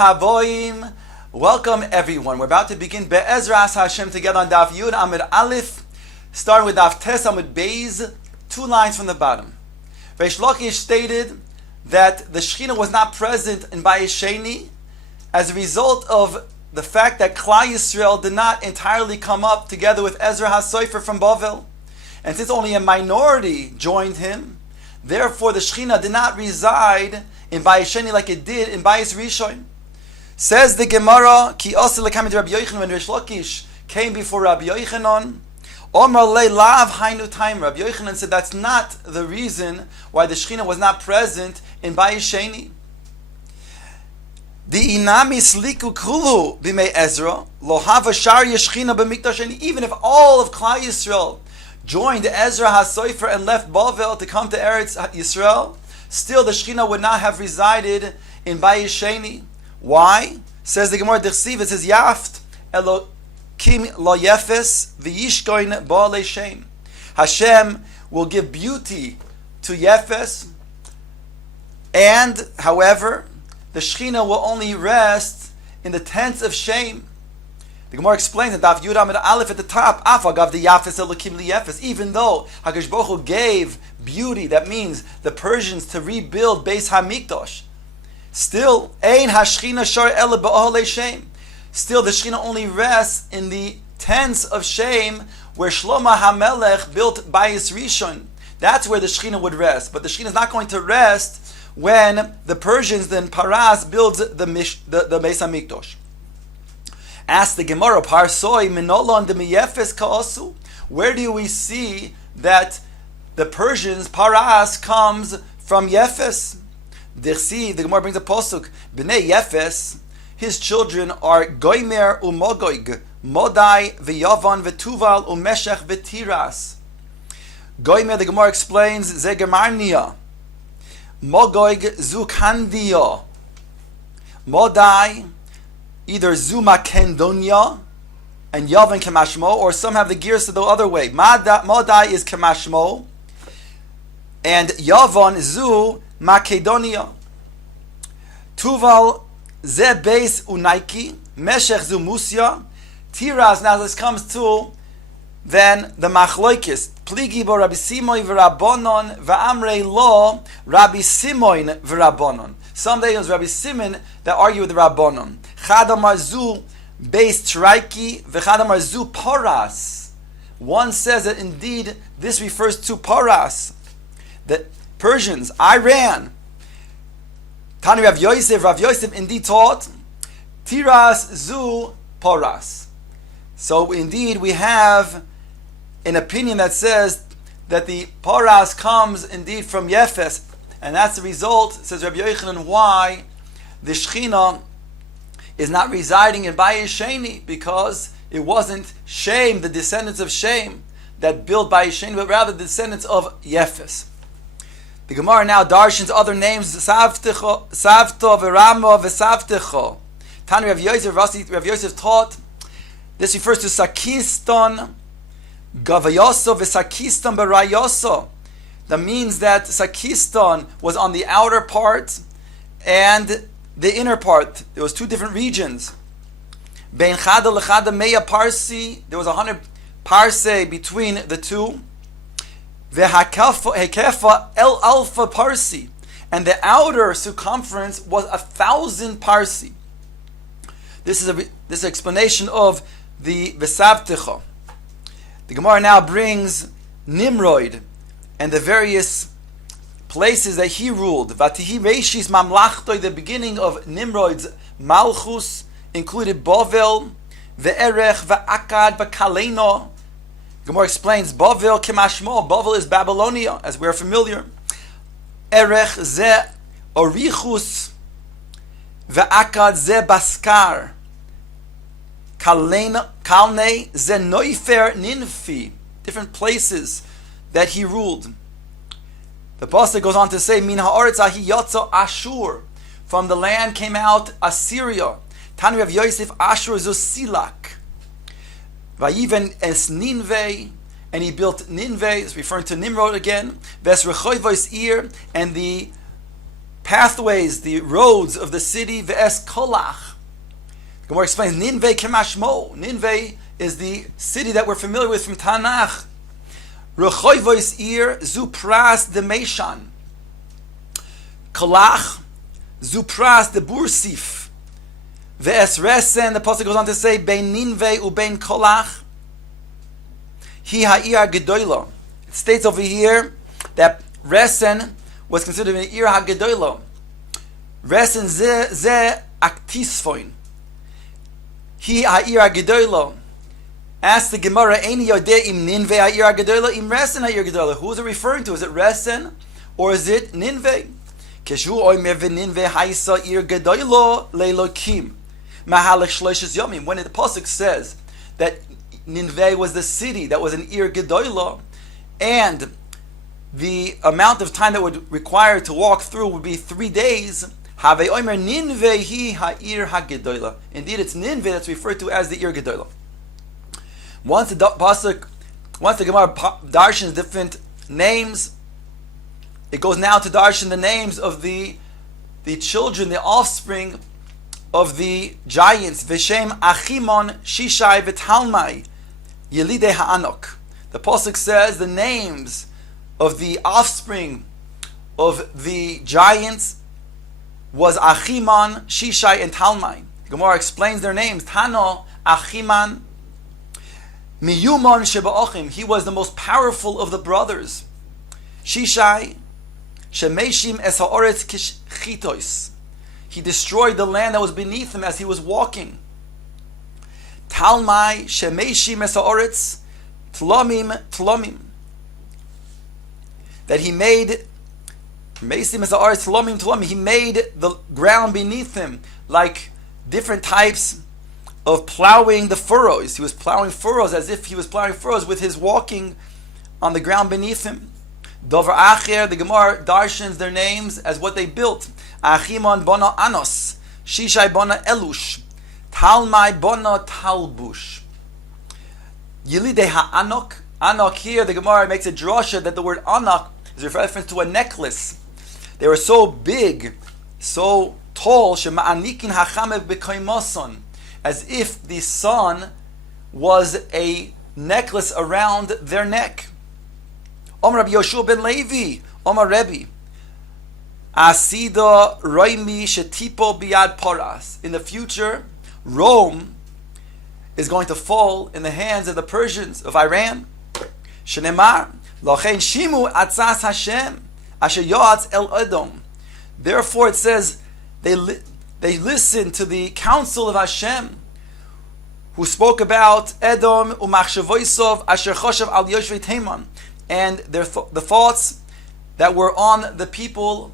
Havoim. Welcome everyone. We're about to begin Be'ezras Hashem together on Daf Yud Amud Aleph, starting with Daf Tes Amud Beis, 2 lines from the bottom. Reish Lakish stated that the Shechina was not present in Bayis Sheni as a result of the fact that Klal Yisrael did not entirely come up together with Ezra HaSofer from Bavel. And since only a minority joined him, therefore the Shechina did not reside in Bayis Sheni like it did in Bayis Rishon. Says the Gemara, Ki Asa Lekamid Rabbi Yochanan, when Reish Lakish came before Rabbi Yochanan, Omar Le Lav Hainu Taim. Rabbi Yochanan said that's not the reason why the Shechina was not present in Bayis Sheni. The Inami Sliku Kulu B'mei Ezra, Lo Hava Shar Yeshchina B'mikdash Sheni. Even if all of Klal Yisrael joined Ezra HaSofer and left Bavel to come to Eretz Yisrael, still the Shechina would not have resided in Bayis Sheni. Why? Says the Gemara Dechsiv, it says Yaft Elokim Lo Yefes V'yishkoin Ba'alei Shem. Hashem will give beauty to Yefes, and however, the Shechina will only rest in the tents of Shem. The Gemara explains that Daf Yud Amud Aleph at the top, Afagav the Yafes Elokim Liyefes. Even though HaKadosh Baruch Hu gave beauty, that means the Persians to rebuild Beis Hamikdash, still Ein HaShechina Shar Ele Ba'alei Shem. Still, the Shechina only rests in the tents of Shem, where Shlomo HaMelech built Bayis Rishon. That's where the Shechina would rest. But the Shechina is not going to rest when the Persians, then Paras, builds the Beis Hamikdash. Ask the Gemara, Parsoi Minolon de Miyefes Ka'asu. Where do we see that the Persians, Paras, comes from Yefes? The Gemara brings a posuk. B'nei Yefes, his children are Goimer u'Mogoig, Modai v'Yavan v'Tuval u'Meshech v'Tiras. Goimer, the Gemara explains, Ze Gemarnia. Mogoig zu Kandia. Modai, either zu Makendonia and Yavan Kamashmo, or some have the gears to the other way. Modai is Kamashmo, and Yavan zu Makedonia. Tuval ze beis unaiki, Meshech zu Musya. Tiras, now this comes to then the Machloikis. Pligi bo Rabbi Simoin v'Rabbanon v'amrei lo Rabbi Simoin v'Rabbanon. Someday it was Rabbi Simon that argued with the Rabbanon. Chadamar zu beis Traiki v'chadamar zu Paras. One says that indeed this refers to Paras, the Persians, Iran. Tani Rav Yosef indeed taught Tiras zu Paras. So indeed we have an opinion that says that the Paras comes indeed from Yefes, and that's the result, says Rabbi Yochanan, why the Shechina is not residing in Bayis Sheni, because it wasn't Shem, the descendants of Shem, that built Bayis Sheni, but rather the descendants of Yefes. The Gemara now darshans other names, Savto v'Ramo v'Savtecho. Tani Rav Yosef taught, this refers to Sakiston, Gavayoso v'Sakiston b'Rayoso. That means that Sakiston was on the outer part and the inner part. There was 2 different regions. Bein Chada l'Chada Meya Parsi, there was 100 parse between the two. Ve'Hekefa El Alpha Parsi, and the outer circumference was 1,000 parsi. This is an explanation of the Vesavtecha. The Gemara now brings Nimrod and the various places that he ruled. Vatihi Reishis Mamlachtoi, the beginning of Nimrod's Malchus included Bavel, Ve'erech, Ve'akad, Ve'kaleno. Gemara explains Bavel Kemashmo. Bavel is Babylonia, as we are familiar. Erech ze Orichus, Ve'akad ze Baskar. Kalne ze Noifer Ninfi. Different places that he ruled. The pasuk goes on to say, Min ha'aretz ahi yotza Ashur. From the land came out Assyria. Tani Rav Yosef Ashur zu Silak. Vayiven es Ninveh, and he built Ninveh, it's referring to Nimrod again. Ves rechoivos ir, and the pathways, the roads of the city, ve'es kolach. The Gemara explains, Ninveh kemashmo. Ninveh is the city that we're familiar with from Tanakh. Rechoivois ir zupras de meishan. Kolach zupras de bursif. Ve'es resen, the pasuk goes on to say, bein Ninveh ubein kolach. Hi ha'ir gedoyla. It states over here that Resen was considered an ir ha'gedoyla. Resen ze aktisfoin. Hi ha'ir ha'gedoyla. Ask the Gemara, Eini yodeh im Ninveh ha'ir ha'gedoyla, im Resen ha'ir ha'gedoyla. Who is it referring to? Is it Resen or is it Ninveh? Keshu oimer v'Ninveh ha'isa ir gedoyla le'lokim. Mahalach shloishes yomim. When the pasuk says that Ninveh was the city that was an ir gedoyla, and the amount of time that would require to walk through would be 3 days. Indeed, it's Ninveh that's referred to as the Ir Gedoyla. Once the Gemara darshans different names, it goes now to darshan the names of the children, the offspring of the giants. V'shem Achimon, Shishai, V'talmai, Yelidei Ha'anok. The pasuk says the names of the offspring of the giants was Achiman, Shishai, and Talmai. Gemara explains their names. Tano, Achiman, Miyumon Sheba'ochim. He was the most powerful of the brothers. Shishai, Shemeshim Es Ha'oretz Chitois. He destroyed the land that was beneath him as he was walking. Talmai, Shemeshim Es Ha'oretz Tlomim. That he made he made the ground beneath him like different types of plowing the furrows. He was plowing furrows as if he was plowing furrows with his walking on the ground beneath him. Dover Acher, the Gemara darshans their names as what they built. Achimon bona Anos, Shishai bona Elush, Talmai bona Talbush. Yilidei ha'anok. Anok here, the Gemara makes a drasha that the word anok is a reference to a necklace. They were so big, so tall, shema'anikin hachamev b'koimoson, as if the sun was a necklace around their neck. Omar Rabbi Yoshua ben Levi, Omar Rebbe, Asida roimi shetipo biad paras. In the future, Rome is going to fall in the hands of the Persians of Iran. Shenemar, lochen shimu atzas Hashem, asher yoatz el Edom. Therefore, it says they listened to the counsel of Hashem, who spoke about Edom umachshavoisov asher choshev al yoshvei Teman, and the thoughts that were on the people,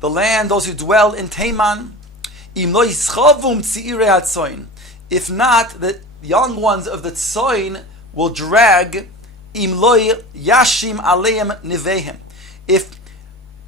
the land, those who dwell in Teman. Im lo yischavum tziirei hatzoin. If not, the young ones of the tzoin will drag. Im lo yashim aleim nivehem. If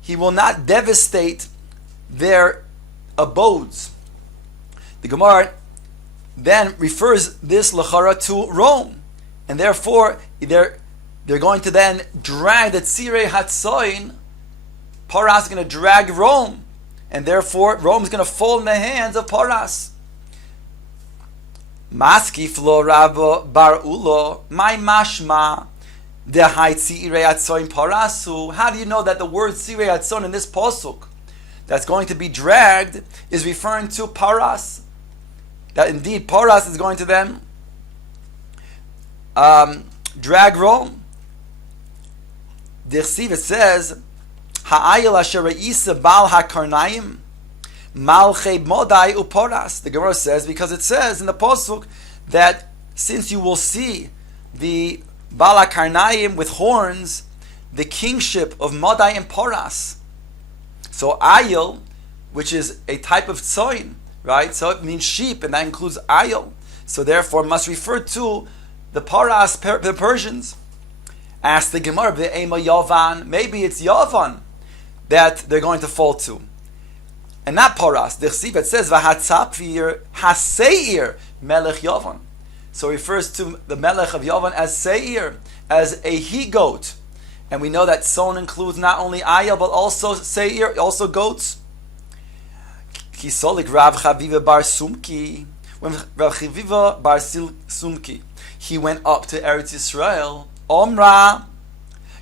he will not devastate their abodes. The Gemara then refers this lachara to Rome, and therefore they're going to then drag the tzirei hatzoin. Paras is going to drag Rome, and therefore Rome is going to fall in the hands of Paras. Maskif lo Rabba bar ulo, my mashma de hai tzirei hatzoin parasu. How do you know that the word tzirei hatzon in this pasuk that's going to be dragged is referring to Paras? That indeed Paras is going to then drag Rome. Dirsiv, it says, Ha'ayil asher re'isa bal ha'karnayim malchei modai uporas. The Gemara says, because it says in the pasuk that since you will see the bal ha'karnayim with horns, the kingship of Modai and Poras. So Ayil, which is a type of tzoin, right? So it means sheep, and that includes Ayil. So therefore must refer to the Paras, the Persians. Ask the Gemara, Be'ema Yavan, maybe it's Yavan that they're going to fall to, and not Paras. The Chsiv, it says V'hatzapir Haseir Melech Yavan. So it refers to the Melech of Yavan as Seir, as a he-goat. And we know that Son includes not only Ayah, but also Seir, also goats. Kisolik Rav Chaviva Bar Sumki. When Rav Chaviva Bar Sumki, he went up to Eretz Yisrael. Omra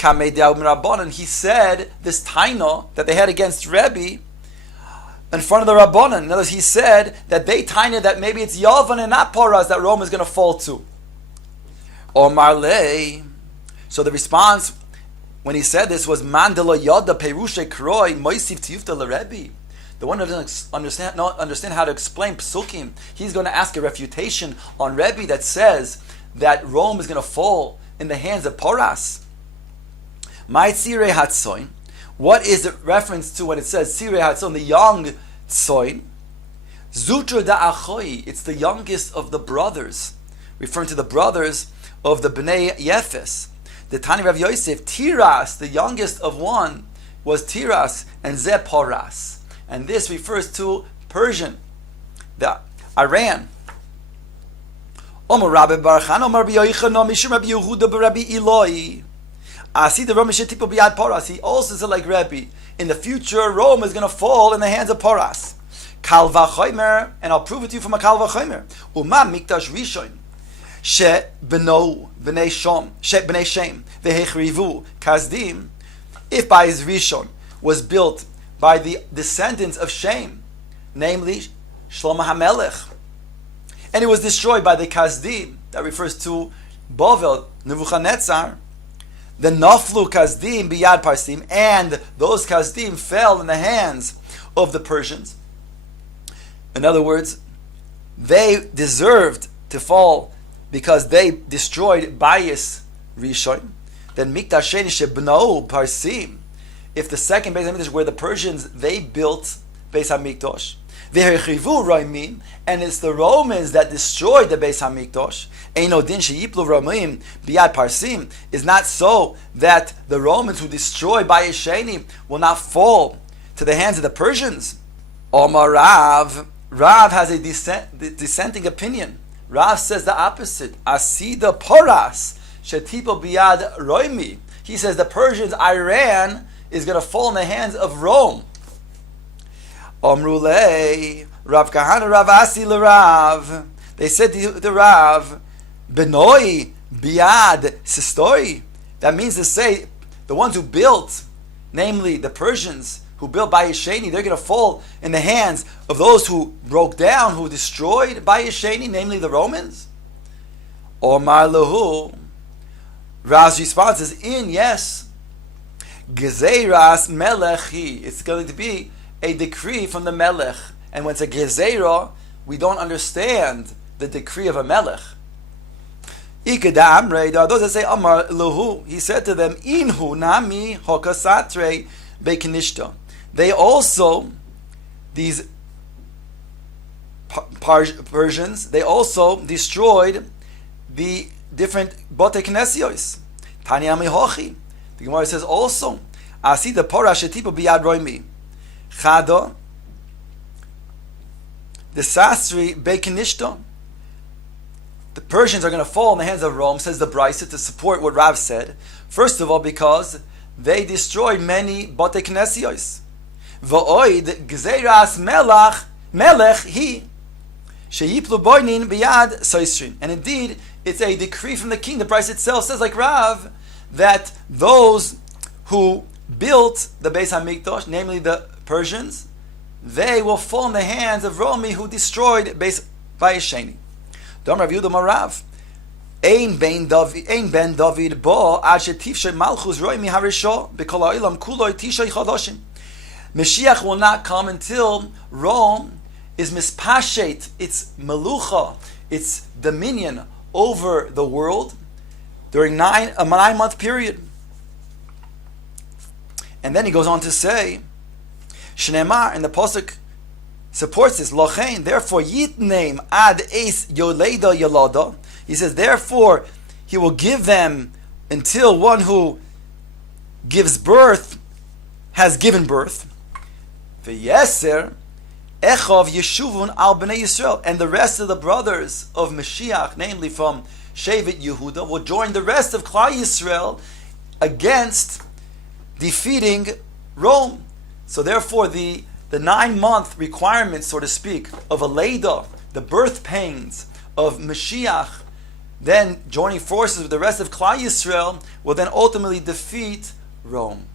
Kamedei Rabbanan. He said this taina that they had against Rebbe in front of the Rabbanan. In other words, he said that they taina that maybe it's Yavan and not Poras that Rome is going to fall to. Omar Lei. So the response when he said this was Mandela Yada Perushe Kroi Moisiv Tiyufta LeRebbe. The one who doesn't understand how to explain Psukim, he's going to ask a refutation on Rebbe that says that Rome is going to fall in the hands of Poras. My Tzirei Hatzoin. What is the reference to when it says Tzirei Hatzoin, the young Tzoin? Zutra Da'achoi. It's the youngest of the brothers, referring to the brothers of the Bnei Yefes. The Tani Rav Yosef, Tiras, the youngest of one, was Tiras, and Ze Poras. And this refers to Persian, the Iran. Omer Rabbi Barchan, Omer Rabbi Yochanan, Mishum Rabbi Yehuda, Rabbi Eloi. Asi the Rome Shetipo Biyad Poras. He also said like Rabbi, in the future Rome is going to fall in the hands of Poras. Kal v'chomer, and I'll prove it to you from a Kal v'chomer. Uma Mikdash Rishon. She beno bnei shom, she bnei shem, vehechrivu kasdim. If by his rishon was built by the descendants of Shem, namely Shlomo HaMelech, and it was destroyed by the Kasdim, that refers to Bavel, Nebuchadnezzar, the Naflu Kasdim biyad Parsim, and those Kasdim fell in the hands of the Persians. In other words, they deserved to fall because they destroyed Bayis Rishon. Then Mikdash Sheni Shebno Parsim. If the second Beis Hamikdash, where the Persians they built Beis Hamikdash, Ve'hechivu Roimim, and it's the Romans that destroyed the Beis Hamikdash. Eino din sheyiplu Romim biyad Parsim. Is not so that the Romans who destroy Bayis Sheni will not fall to the hands of the Persians. Omar Rav has a dissenting opinion. Rav says the opposite. Asida Poras shetipo biyad Roimi. He says the Persians, Iran, is going to fall in the hands of Rome. Omrulei Rav Kahana Rav Asi LeRav. They said to Rav, Benoi biyad Sistoi. That means to say the ones who built, namely the Persians who built Bayis Sheni, they're going to fall in the hands of those who broke down, who destroyed Bayis Sheni, namely the Romans. Omar Lahu. Rav's response is yes. Gezeiras Melechi. It's going to be a decree from the Melech. And when it's a Gezeira, we don't understand the decree of a Melech. Ikeda Amrei, there are those that say Amar Lahu. He said to them, Inhu Nami Hokasatre Bekinishta. They also, these Persians, they also destroyed the different Bote Knesios. Tanya Mihochi. The Gemara says also, Asi the Porah Shetipo Biyad Roimi. Chada, the Sasri Bekinishta. The Persians are going to fall in the hands of Rome, says the Brisa, to support what Rav said. First of all, because they destroyed many Bote Knesios. V'oid Gzeiras Melech he Sheyiplu Boinin Biyad Soisrin. And indeed, it's a decree from the king. The Brisa itself says, like Rav, that those who built the Beis HaMikdash, namely the Persians, they will fall in the hands of Romi who destroyed Bayis Sheni. Dom Rav Yehuda Marav. Ein ben David bo ad shetifshe malchus Romi harisho b'kol ha'olam kuloi tishay chadashim. Mashiach will not come until Rome is mispashet, its melucha, its dominion over the world during a 9-month period. And then he goes on to say, Shneimar, and the Pasuk supports this, Lochein, therefore yitneim ad eis yoleda yolada. He says, therefore, he will give them until one who gives birth has given birth. V'yeser echav yeshuvun al bnei Yisrael. And the rest of the brothers of Mashiach, namely from Shevet Yehuda, will join the rest of Klal Yisrael against defeating Rome. So therefore the the 9-month requirement, so to speak, of a Leida, the birth pains of Mashiach, then joining forces with the rest of Klal Yisrael, will then ultimately defeat Rome.